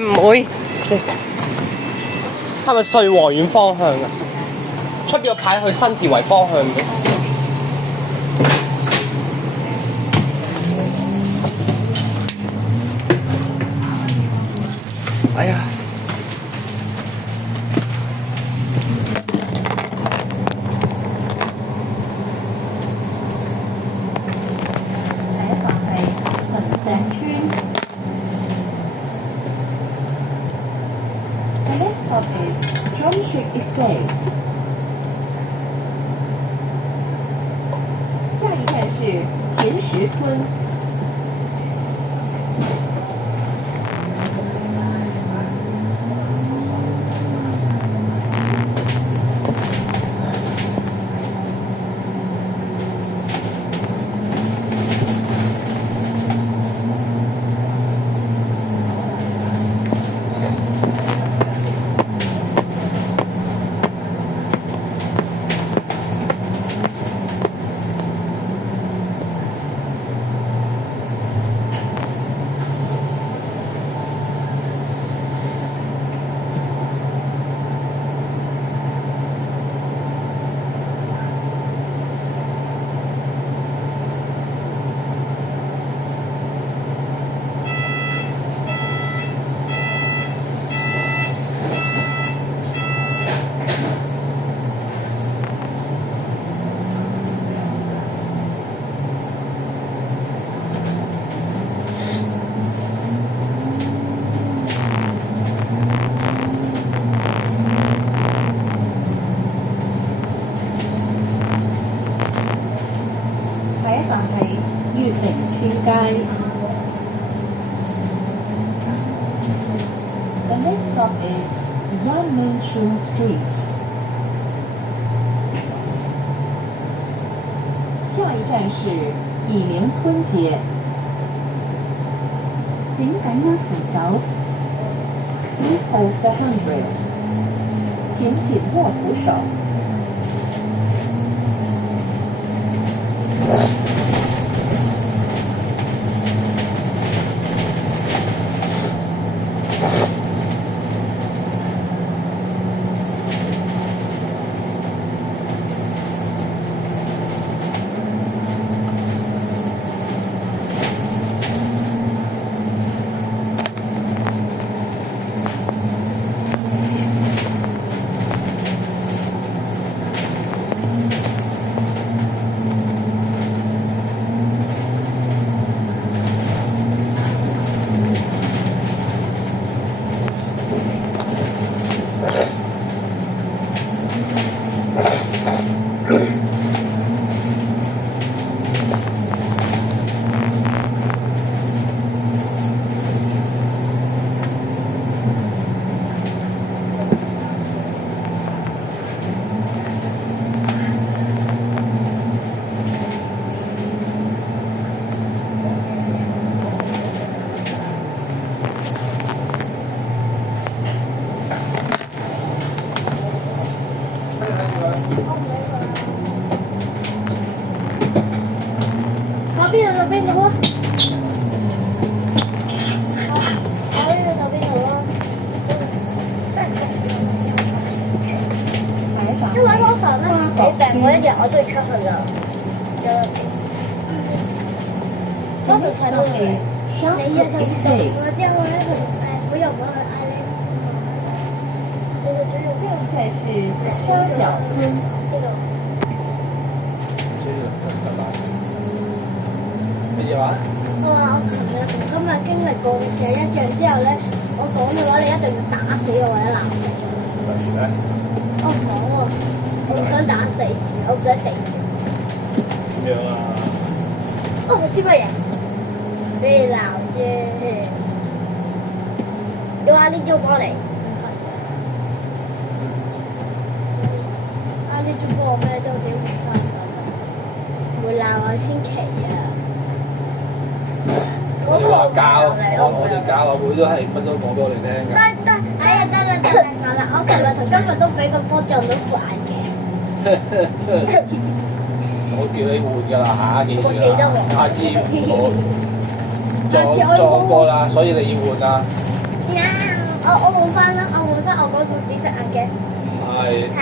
唔會。係咪穗禾苑方向啊？出邊個牌去新田圍方向嘅？哎呀！下一站是田石村。The next stop is Yanmenchu Street. 下一站是以陵春节。請緊握扶手。Please hold the handrail. 請緊握扶手。邊度啊？我呢度邊度啊？因為通常咧，你病嗰一日我都要出去㗎。嗰度睇到你要受凍咗之後咧，佢又唔會去嗌你。你哋主要邊度係沙角村呢度？乜嘢話？我話我琴日同今日經歷過嘅事係一樣之後咧，我講嘅話你一定要打死我或者鬧死我。例如咧？我唔講喎，我唔想打死，我唔想死。點樣啊？我唔知乜嘢，俾你鬧啫。要嗌呢招幫你。嗌呢招幫我咩都屌唔晒咁，唔會鬧我先奇啊！我哋話教我哋教學會都係乜都講俾我哋聽㗎。得，哎呀得啦，我琴日同今日都俾個波撞到副眼鏡。我叫你換㗎啦嚇，記住啦，下次唔好撞過啦，所以你要換啊。點解？我換翻啦，我換翻我嗰副紫色眼鏡。係。係。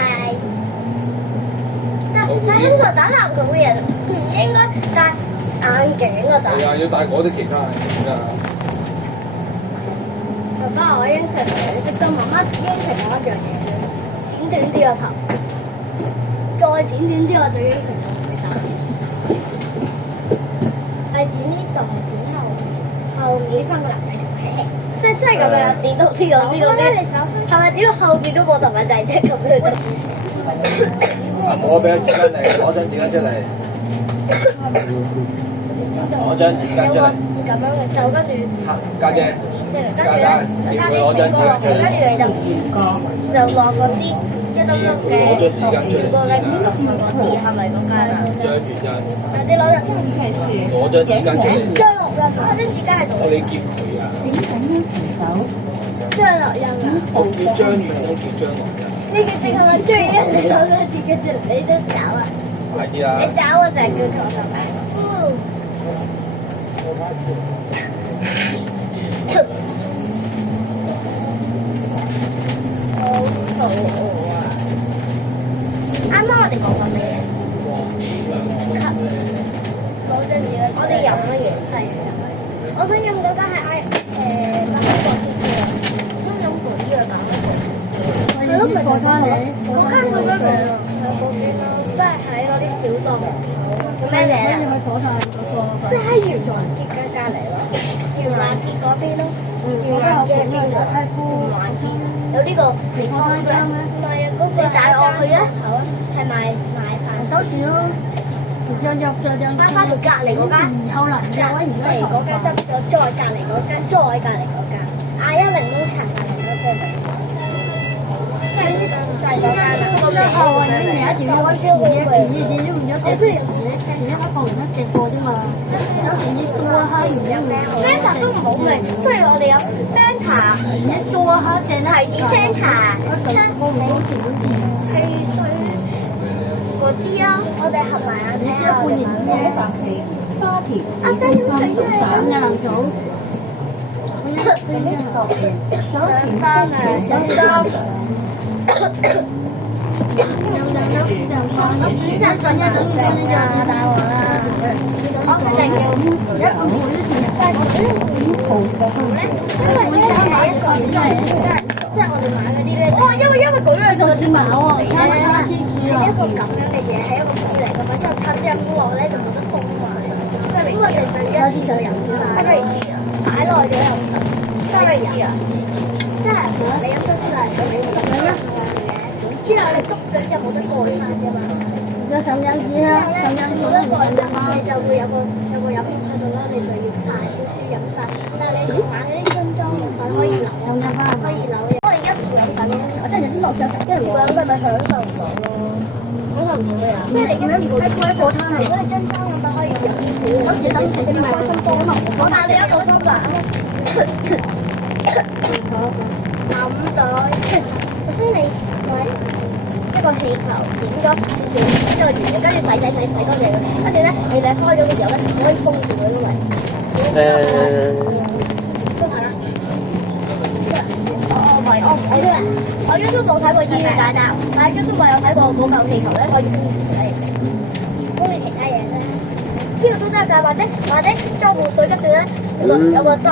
但通常打籃球嘅人唔應該戴眼鏡㗎咋。係啊，要戴嗰啲其他眼鏡㗎。爸爸，我應承你，直到媽媽應承我一樣嘢，剪短啲個頭，再剪短啲我就應承我唔會打。係剪呢度，係剪後面，剪翻個男仔頭，即係真係咁樣剪到呢度呢度啲，係咪剪到後邊嗰個頭咪就係即係咁樣？我俾張紙巾你，攞張紙巾出嚟。攞張紙巾出嚟。咁樣嘅，就跟住家姐。跟住咧，加啲水果落去，跟住你就落嗰啲一粒粒嘅朱古力落去嗰啲，係咪嗰間啊？張原因。快啲攞入。攞張紙巾出嚟。張樂印啊！啲時間喺度。我哋叫佢啊。張樂印啊！我叫張元都叫張樂印。你叫正係咪張元？你攞咗自己隻，你都找啊！快啲啦！你找我成日叫佢頭大。好肚餓啊！啱啱我哋講緊咩嘢？攞張紙，我哋飲乜嘢？係我想飲嗰間係百香果啲嘅，想飲嗰啲嘅百香果。係咯，咪嗰間嚟。嗰間叫咩名啊？係嗰邊咯，即係喺嗰啲小檔門口。叫咩名啊？即係喺元華街隔離咯，元華街嗰邊咯。元華街邊度？元華街。有呢個地方嘅，唔係啊，嗰個帶我去啊，係買飯。到時咯，翻到隔離嗰間，後嚟隔離嗰間執咗，再隔離嗰間，再隔離嗰間，嗌一檸檬茶隔離嗰間，就係嗰間啦。之後啊，你而家仲要開始嘢，你用咗幾多嘢？而家一個唔一直播啫嘛，有時你做下唔一咩？Fanta 都唔好味，不如我哋有 Fanta，你做下定係提議 Fanta，汽水嗰啲啊，我哋合埋眼睇下。半年嘅白皮花條，阿仔點睇嘅？咁嘅能做。上班啊，有衫。我選擇咗一種嘅啊，大王啦！我決定要一個半但係呢個咧，因為咧係一個即係我哋買嗰啲咧。哦，因為嗰樣做啲毛啊，係一個咁樣嘅嘢，係一個水嚟㗎嘛，之後插隻烏落咧就冇得風嘛。即係我哋就一次就飲晒，擺耐咗又唔得。Sorry 啊，即係你飲咗出嚟，你唔得啦。之後你篤咗之後冇得過曬㗎嘛。有上癮子啦，上癮子冇得過曬，你就會有個飲品喺度啦，你就要快少少飲晒。但係你買嗰啲樽裝飲品可以留，可以留嘅。因為一次飲晒，我真係先落上食，一次過飲晒咪享受唔到咯。享受唔到咩啊？即係你一次過喺貨攤係，如果你樽裝飲品可以飲少少，好似心情啲咪開心多嘛。我帶你一個心啦。諗到，首先你買一個氣球，點咗一個圓嘅，跟住洗乾淨佢，跟住咧你哋開咗嘅時候咧，你可以封住佢個位。封下啦。我 YouTube 冇睇過醫院大單，但係 YouTube 有睇過嗰嚿氣球咧可以封住佢，封住其他嘢咧。呢個都得㗎，或者裝滿水，跟住咧有個針，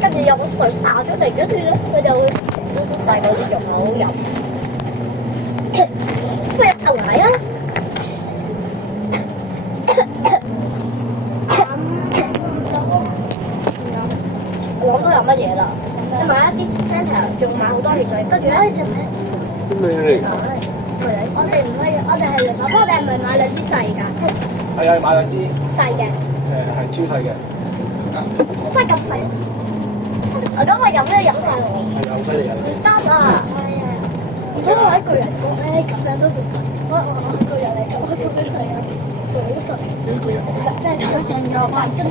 跟住有個水爆咗嚟，跟住咧佢就會大個啲肉好飲。不如牛奶啊！我諗到有乜嘢啦？你買一支 Fanta，仲買好多汽水，跟住咧就買一支。咩嚟？我哋唔可以，我哋係兩，不過我哋係咪買兩支細㗎？係啊，買兩支。細嘅。係超細嘅。真係咁細？我咁我飲咧飲晒我。係好犀利啊！得啊！如果我一個人講咧，咁樣都好細。我一個人嚟講，我咁樣細啊，好細。一個人。真係好正㗎，哇！真係。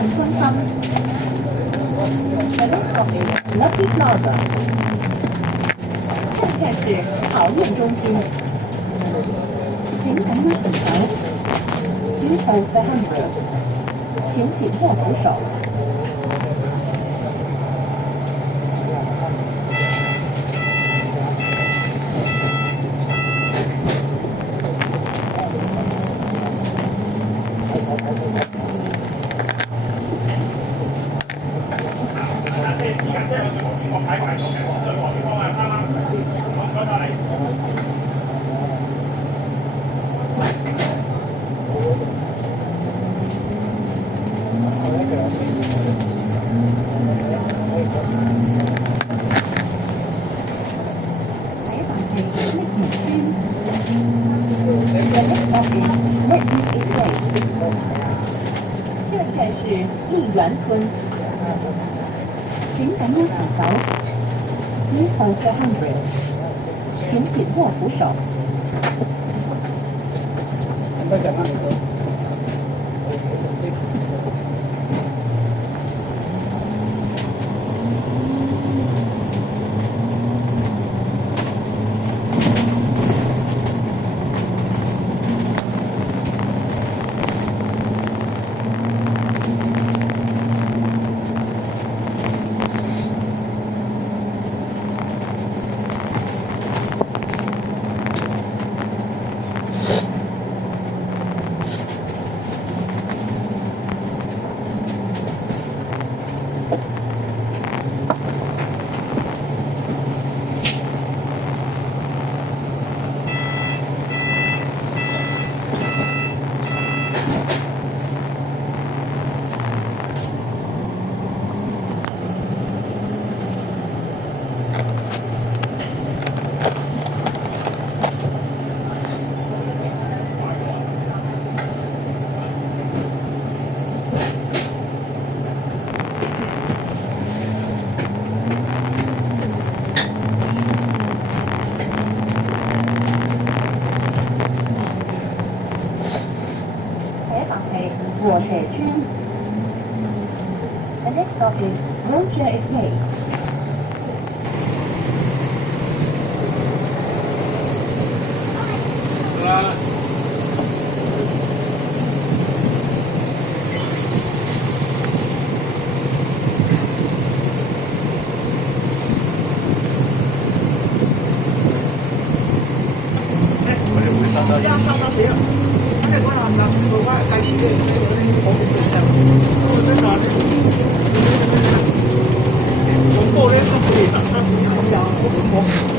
運中心。The next stop is Lucky Plaza。下一站是考驗中心。請緊握扶手。Please hold the handrail。請緊握扶手。請緊握扶手 ，Please hold the handrail。請緊握扶手。和蛇村。The next stop is Roger Estate。而家收咗少，咁你嗰度諗冇關計時嘅，嗰啲好點嘅，我覺得話咧，總部咧都其實都少有好恐怖。